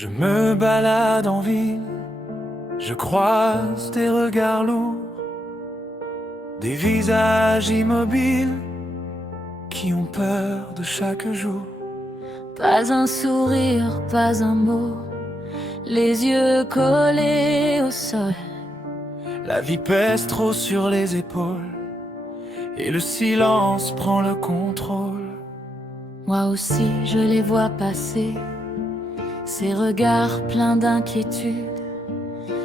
Je me balade en ville, je croise des regards lourds, des visages immobiles qui ont peur de chaque jour. Pas un sourire, pas un mot, les yeux collés au sol. La vie pèse trop sur les épaules et le silence prend le contrôle. Moi aussi je les vois passer, ces regards pleins d'inquiétude,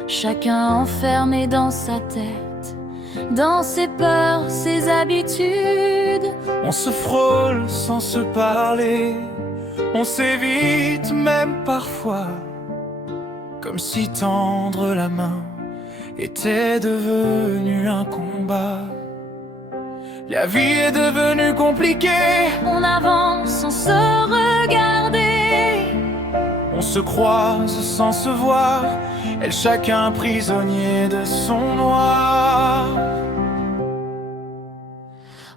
chacun enfermé dans sa tête, dans ses peurs, ses habitudes. On se frôle sans se parler, on s'évite même parfois, comme si tendre la main était devenu un combat. La vie est devenue compliquée, On avance sans se regarder, on se croise sans se voir, et chacun prisonnier de son noir.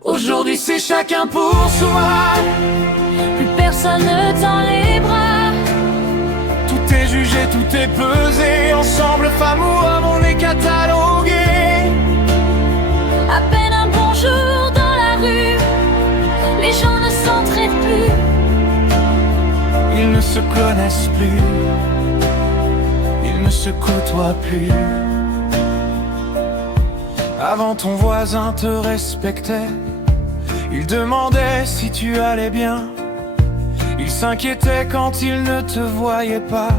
Aujourd'hui c'est chacun pour soi, plus personne ne tend les bras. tout est jugé, tout est pesé, ensemble femme ou homme on est catalogué. À peine un bonjour dans la rue, les gens ne s'entraident plus. Ils ne se connaissent plus, ils ne se côtoient plus. Avant ton voisin te respectait, il demandait si tu allais bien. Il s'inquiétait quand il ne te voyait pas,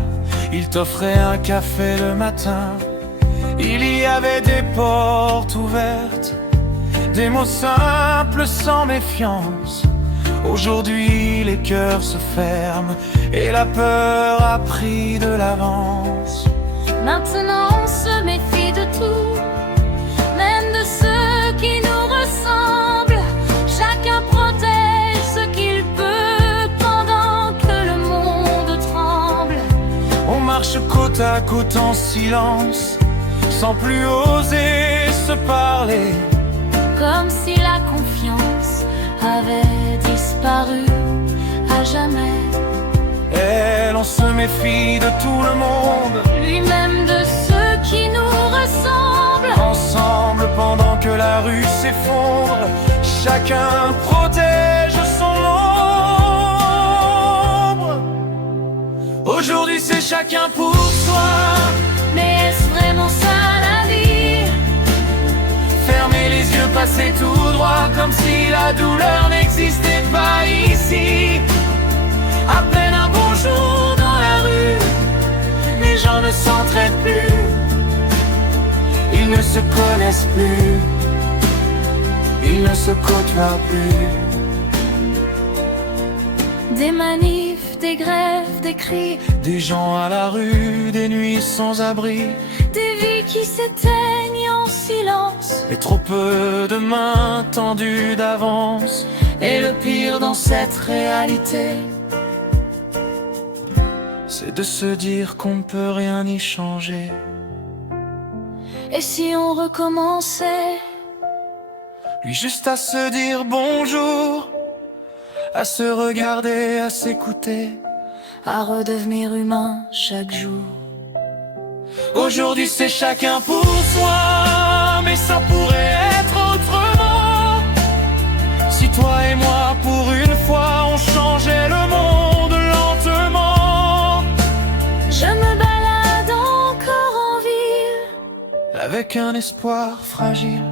il t'offrait un café le matin. Il y avait des portes ouvertes, des mots simples sans méfiance. Aujourd'hui les cœurs se ferment et la peur a pris de l'avance. Maintenant on se méfie de tout, même de ceux qui nous ressemblent. Chacun protège ce qu'il peut pendant que le monde tremble. On marche côte à côte en silence, sans plus oser se parler, Comme si la confiance avait disparu à jamais. elle, on se méfie de tout le monde. Lui-même de ceux qui nous ressemblent. Ensemble pendant que la rue s'effondre, chacun protège son ombre. Aujourd'hui c'est chacun pour soi, Mais est-ce vraiment ça la vie? fermer les yeux, passer tout droit, comme si la douleur n'existait pas ici. À peine un bonjour dans la rue, les gens ne s'entraident plus, ils ne se connaissent plus, ils ne se côtoient plus. Des manifs, des grèves, des cris, Des gens à la rue, des nuits sans abri, des vies qui s'éteignent en silence. et trop peu de mains tendues d'avance. Et le pire dans cette réalité, c'est de se dire qu'on ne peut rien y changer. Et si on recommençait? Lui juste à se dire bonjour, à se regarder, à s'écouter, À redevenir humain chaque jour. Aujourd'hui c'est chacun pour soi, mais ça pourrait être autrement. Si toi et moi pour une fois on changeait le monde lentement. Je me balade encore en ville, Avec un espoir fragile,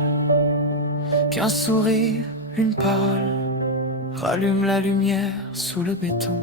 qu'un sourire, une parole rallume la lumière sous le béton.